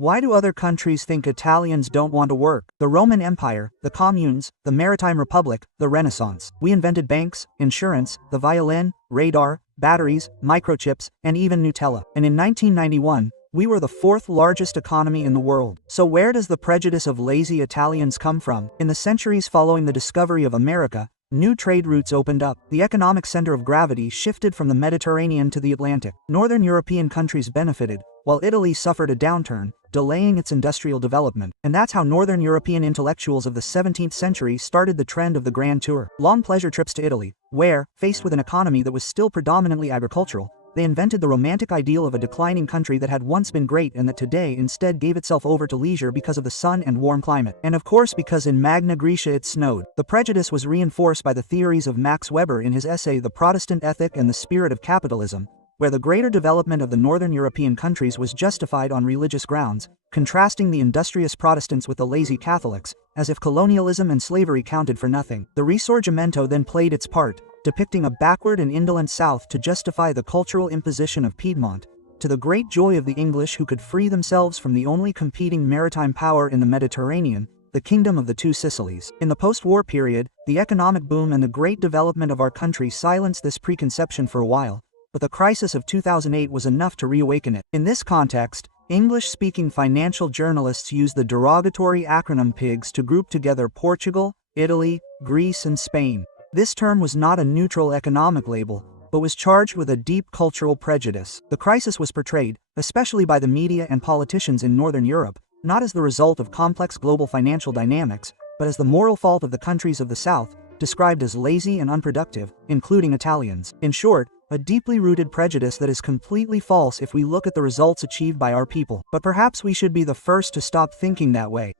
Why do other countries think Italians don't want to work? The Roman Empire, the Communes, the Maritime Republic, the Renaissance. We invented banks, insurance, the violin, radar, batteries, microchips, and even Nutella. And in 1991, we were the fourth largest economy in the world. So where does the prejudice of lazy Italians come from? In the centuries following the discovery of America, new trade routes opened up. The economic center of gravity shifted from the Mediterranean to the Atlantic. Northern European countries benefited, while Italy suffered a downturn, delaying its industrial development. And that's how Northern European intellectuals of the 17th century started the trend of the Grand Tour. Long pleasure trips to Italy, where, faced with an economy that was still predominantly agricultural, they invented the romantic ideal of a declining country that had once been great and that today instead gave itself over to leisure because of the sun and warm climate. And of course because in Magna Graecia it snowed. The prejudice was reinforced by the theories of Max Weber in his essay The Protestant Ethic and the Spirit of Capitalism, where the greater development of the Northern European countries was justified on religious grounds, contrasting the industrious Protestants with the lazy Catholics, as if colonialism and slavery counted for nothing. The Risorgimento then played its part, depicting a backward and indolent South to justify the cultural imposition of Piedmont, to the great joy of the English who could free themselves from the only competing maritime power in the Mediterranean, the Kingdom of the Two Sicilies. In the post-war period, the economic boom and the great development of our country silenced this preconception for a while, but the crisis of 2008 was enough to reawaken it. In this context, English-speaking financial journalists use the derogatory acronym PIGS to group together Portugal, Italy, Greece, and Spain. This term was not a neutral economic label, but was charged with a deep cultural prejudice. The crisis was portrayed, especially by the media and politicians in Northern Europe, not as the result of complex global financial dynamics, but as the moral fault of the countries of the South, described as lazy and unproductive, including Italians. In short, a deeply rooted prejudice that is completely false if we look at the results achieved by our people. But perhaps we should be the first to stop thinking that way.